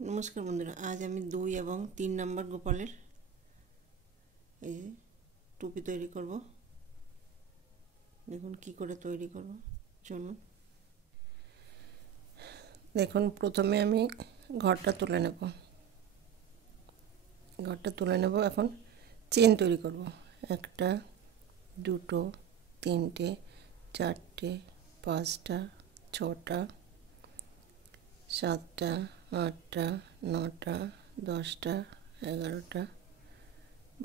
নমস্কার বন্ধুরা, আজ আমি 2 এবং 3 নম্বর গোপালের এই যে টুপি তৈরি করব। দেখুন কি করে তৈরি করব, চলুন। দেখুন, প্রথমে আমি ঘরটা তুলে নেব। এখন চেন তৈরি করব। 1টা 2টো 3টে 4টে 5টা 6টা 7টা 8টা 9টা 10টা 11টা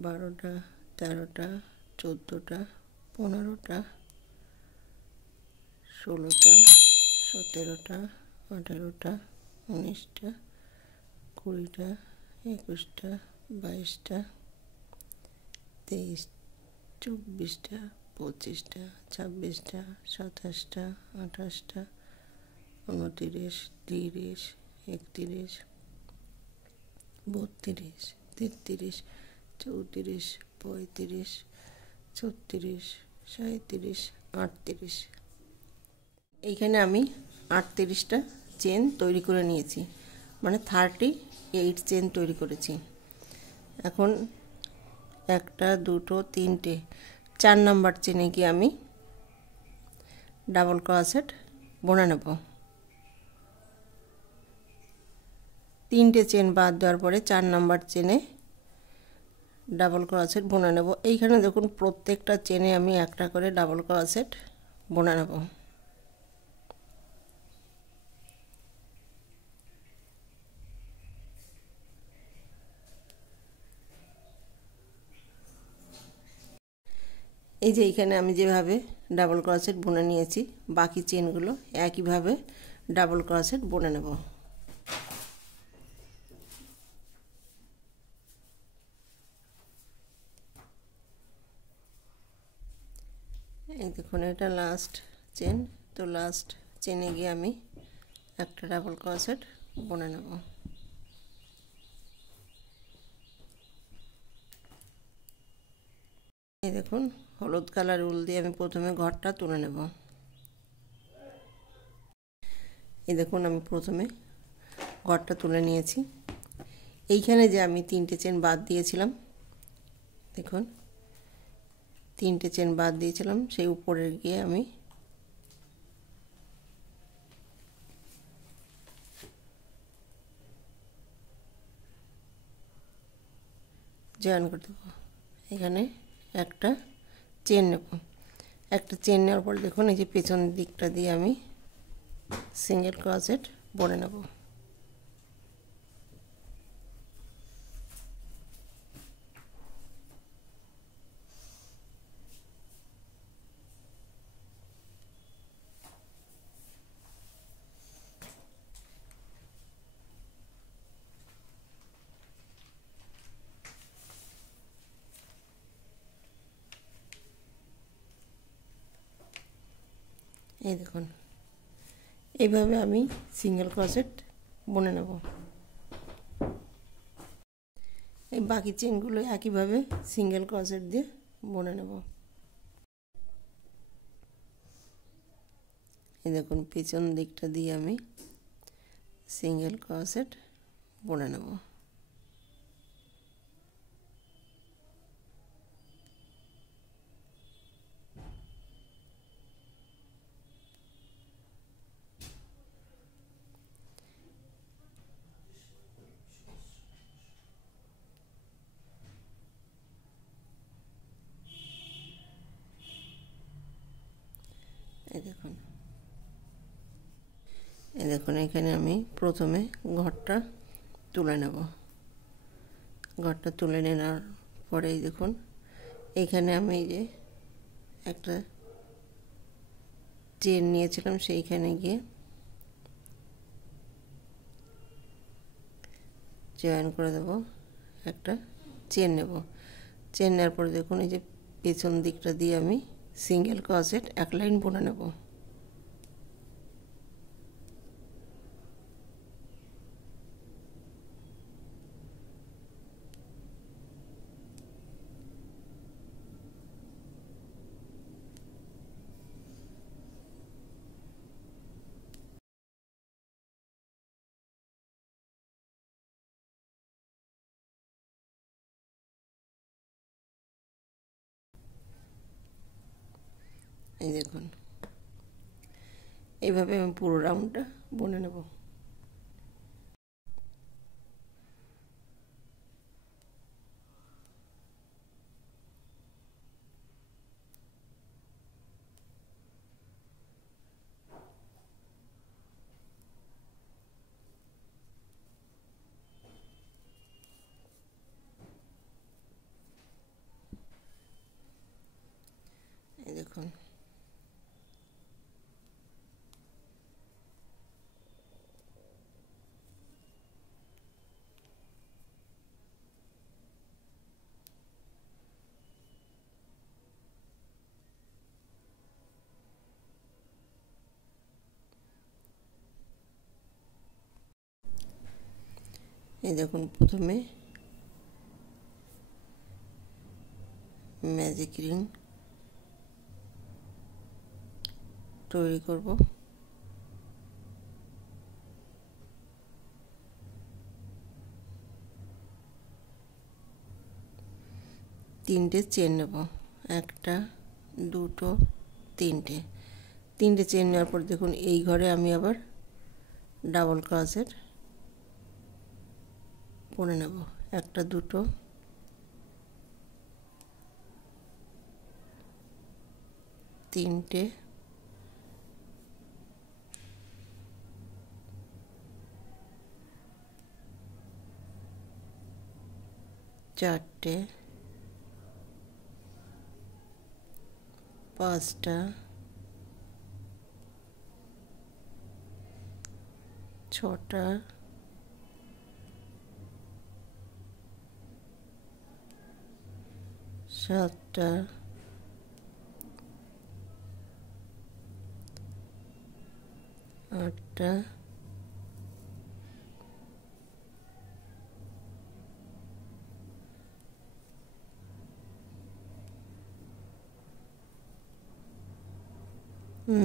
12টা 13টা 14টা 15টা 16টা 17টা 18টা 19টা 20টা 21টা 22টা 23 24টা 25টা 26টা 27টা 28টা 29 30 31 32 33 34 35 36 37 38। এইখানে আমি 38টা চেন তৈরি করে নিয়েছি, মানে 38 চেন তৈরি করেছি। এখন 1টা 2টো 3টে 4 নাম্বার চেনে গিয়ে আমি ডাবল ক্রোশেট বুনে নেব। 3টে চেন বাদ দেওয়ার পরে 4 নাম্বার চেনে ডাবল ক্রোশেট বুনে নেব। এইখানে দেখুন, প্রত্যেকটা চেনে আমি একটা করে ডাবল ক্রোশেট বুনে নেব। এই যে এইখানে আমি যেভাবে ডাবল ক্রোশেট বুনে নিয়েছি, বাকি চেনগুলো একইভাবে ডাবল ক্রোশেট বুনে নেব। এই দেখুন, এটা লাস্ট চেন। তো লাস্ট চেনে গিয়ে আমি একটা ডাবল ক্রোশেট বুনে নেব। এই দেখুন, হলুদ কালার উল দিয়ে আমি প্রথমে ঘরটা তুলে নেব। এই দেখুন, আমি প্রথমে ঘরটা তুলে নিয়েছি। এইখানে যে আমি 3টে চেন বাদ দিয়েছিলাম, দেখুন 3টে চেন বাদ দিয়েছিলাম, সেই উপরে গিয়ে আমি জয়েন করে দেবো। এখানে একটা চেন নেব। একটা চেন নেওয়ার পর দেখুন, এই যে পেছন দিকটা দিয়ে আমি সিঙ্গেল ক্রোশেট বুনে নেব। এই দেখুন, এইভাবে আমি সিঙ্গেল ক্রোশেট বুনে নেব। এই বাকি চেনগুলো একইভাবে সিঙ্গেল ক্রোশেট দিয়ে বুনে নেব। এই দেখুন, পিছন দিকটা দিয়ে আমি সিঙ্গেল ক্রোশেট বুনে নেব। এই দেখুন, এখানে আমি প্রথমে ঘরটা তুলে নেব। ঘরটা তুলে নেওয়ার পরেই দেখুন, এইখানে আমি যে একটা চেন নিয়েছিলাম, সেইখানে গিয়ে জয়েন করে দেব। একটা চেন নেব। চেন নেওয়ার পরে দেখুন, এই যে পেছন দিকটা দিয়ে আমি সিঙ্গেল ক্রোশেট এক লাইন বুনে নেব। এই দেখুন, এইভাবে আমি পুরো রাউন্ডটা বুনে নেব। এই দেখুন, এই দেখুন, প্রথমে ম্যাজিক রিং তৈরি করব। তিনটে চেন নেব, একটা, দুটো, তিনটে চেন নেওয়ার পর দেখুন এই ঘরে আমি আবার ডাবল ক্রোশেট বুনে নেব। একটা, দুটো, তিনটে, চারটে, পাঁচটা, ছটা, সাতটা, আটটা,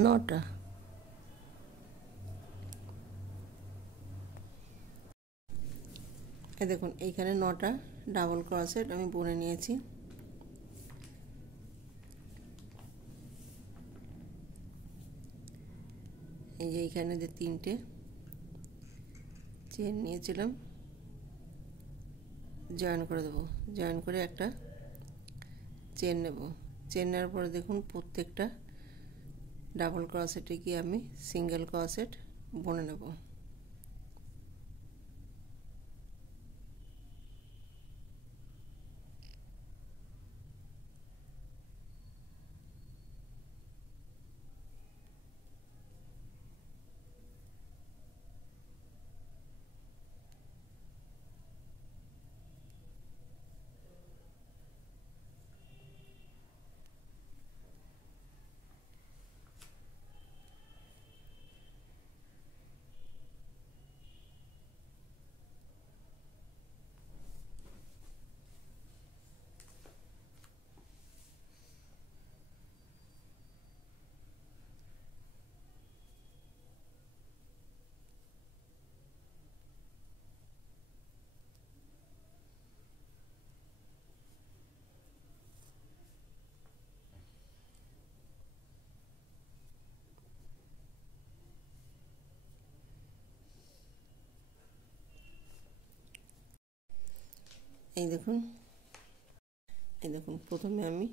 নটা। এই দেখুন, এইখানে নটা ডাবল ক্রোশেট আমি বুনে নিয়েছি। এই যে এইখানে যে তিনটে চেন নিয়েছিলাম, জয়েন করে দেবো। জয়েন করে একটা চেন নেব। চেন নেওয়ার পরে দেখুন প্রত্যেকটা ডাবল ক্রোশেটে গিয়ে আমি সিঙ্গেল ক্রোশেট বুনে নেব। এই দেখুন, প্রথমে আমি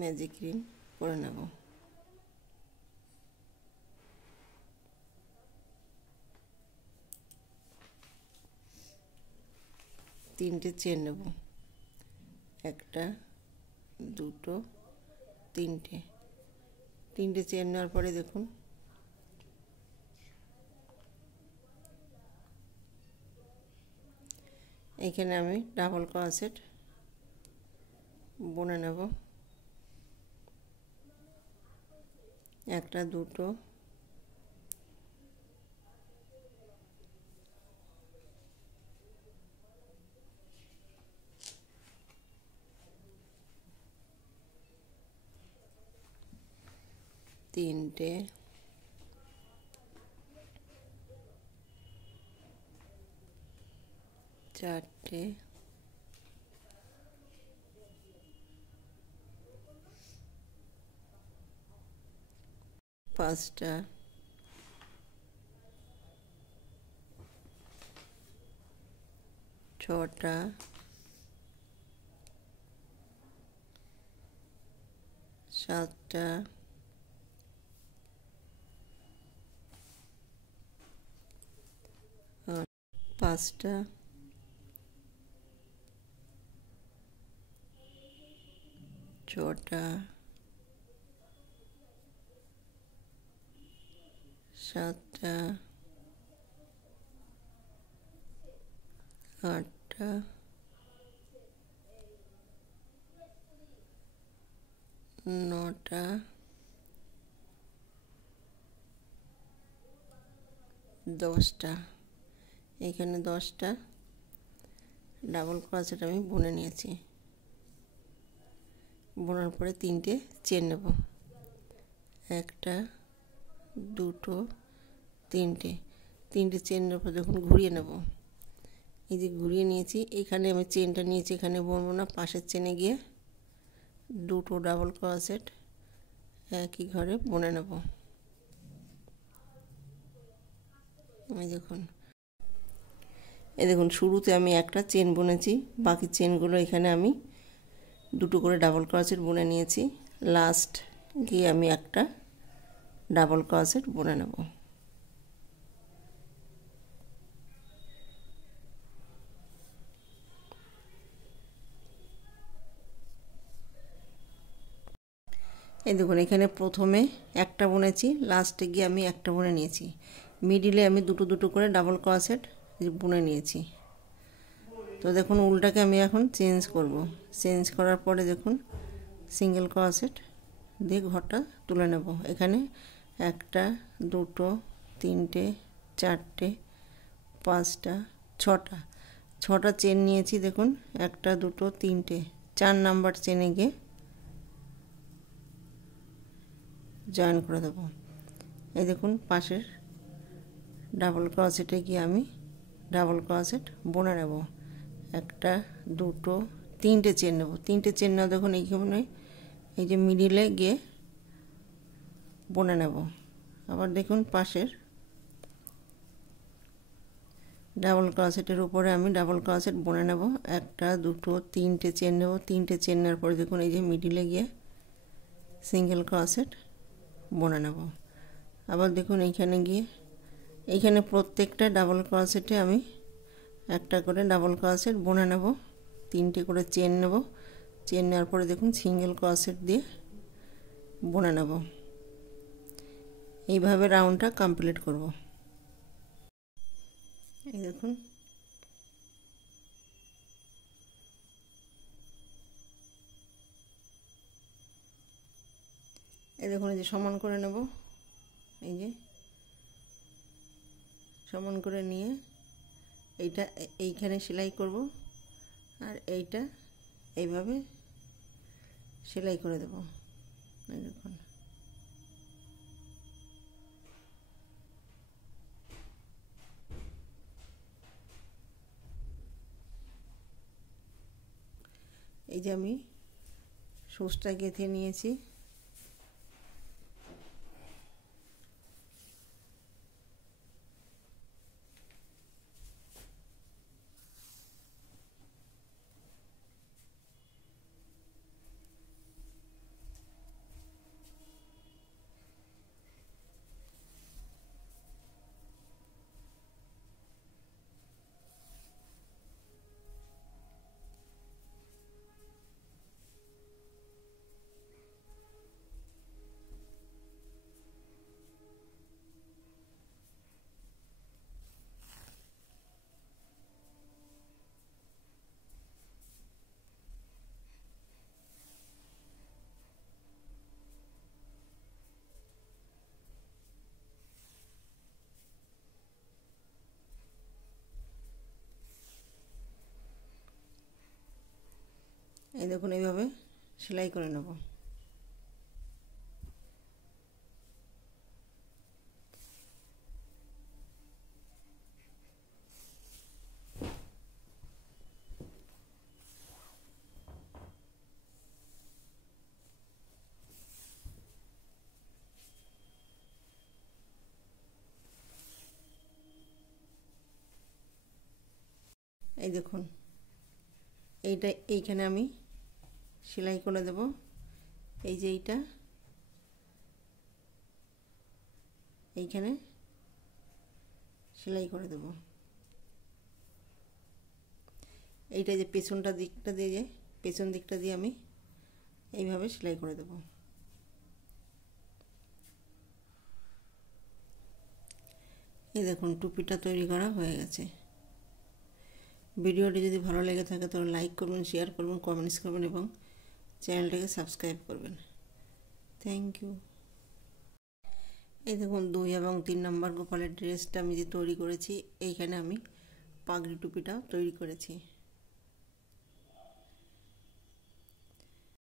ম্যাজিক রিং করে নেব। তিনটে চেন নেব, একটা, দুটো, তিনটে চেন নেওয়ার পরে দেখুন এইখানে আমি ডাবল ক্রোশেট বুনে নেব। একটা, দুটো, তিনটে, চারটে, 5টা, 6টা, 7টা, 5টা, 6টা, 7টা, 8টা, 9টা, 10টা। এখানে 10টা ডাবল ক্রোশেট আমি বুনে নিয়েছি। বোনার পরে 3টে চেন নেব, 1টা, 2টো, 3টে চেন নেব। যখন ঘুরিয়ে নেব, এই যে ঘুরিয়ে নিয়েছি, এখানে আমি চেনটা নিয়েছি, এখানে বুনবো না, পাশের চেনে গিয়ে 2টো ডাবল ক্রোশেট একই ঘরে বুনে নেব। এই দেখুন শুরুতে আমি একটা চেন বুনেছি, বাকি চেনগুলো এখানে আমি 2টো করে ডাবল ক্রোশেট বুনে নিয়েছি। লাস্ট গিয়ে আমি একটা ডাবল ক্রোশেট বুনে নেব। এই দেখুন এখানে প্রথমে একটা বুনেছি, লাস্টে গিয়ে আমি একটা বুনে নিয়েছি। মিডিলে আমি 2টো করে ডাবল ক্রোশেট বুনে নিয়েছি। তো দেখুন উল্টাকে আমি এখন চেঞ্জ করব। চেঞ্জ করার পরে দেখুন সিঙ্গেল ক্রোশেট দিয়ে ঘরটা তুলে নেব। এখানে 1টা, 2টো, 3টে, 4টে, 5টা, 6টা চেন নিয়েছি। দেখুন 1টা, 2টো, 3টে, 4 নাম্বার চেনে গিয়ে জয়েন করে দেব। এই দেখুন পাশের ডাবল ক্রোশেটে গিয়ে আমি ডাবল ক্রোশেট বুনে নেব। 1টা, 2টো, 3টে চেন নেব। 3টে চেন না, দেখুন এইখানে এই যে মিডিলে গিয়ে বুনে নেব। আবার দেখুন পাশের ডাবল ক্রোশেটের উপরে আমি ডাবল ক্রোশেট বুনে নেব। 1টা, 2টো, 3টে চেন নেব। 3টে চেন নেওয়ার পরে দেখুন এই যে মিডিলে গিয়ে সিঙ্গেল ক্রোশেট বুনে নেব। আবার দেখুন এইখানে গিয়ে এইখানে প্রত্যেকটা ডাবল ক্রোশেটে আমি একটা করে ডাবল ক্রোশেট বুনে নেব। 3টে করে চেন নেব। চেন নেওয়ার পরে দেখুন সিঙ্গেল ক্রোশেট দিয়ে বুনে নেব। এইভাবে রাউন্ডটা কমপ্লিট করব। এই দেখুন এই যে সমান করে নেব। এই যে সমান করে নিয়ে এইটা এইখানে সেলাই করব, আর এইটা এইভাবে সেলাই করে দেব। এই দেখুন এই যে আমি সুচটা গেঁথে নিয়েছি। এই দেখুন এইভাবে সেলাই করে নেব। এই দেখুন এইখানে আমি সেলাই করে দেব। এই যে এইখানে সেলাই করে দেব। এইটা যে পেছন দিকটা দিয়ে আমি এইভাবে সেলাই করে দেব। এই দেখুন টুপিটা তৈরি করা হয়ে গেছে। ভিডিওটি যদি ভালো লেগে থাকে তাহলে লাইক করবেন, শেয়ার করবেন, কমেন্টস করবেন এবং চ্যানেলটাকে সাবস্ক্রাইব করবেন। Thank you. এই দেখুন 2 এবং 3 নম্বর গোপালের ড্রেসটা আমি যে তৈরি করেছি, এইখানে আমি পাগড়ি টুপিটাও তৈরি করেছি।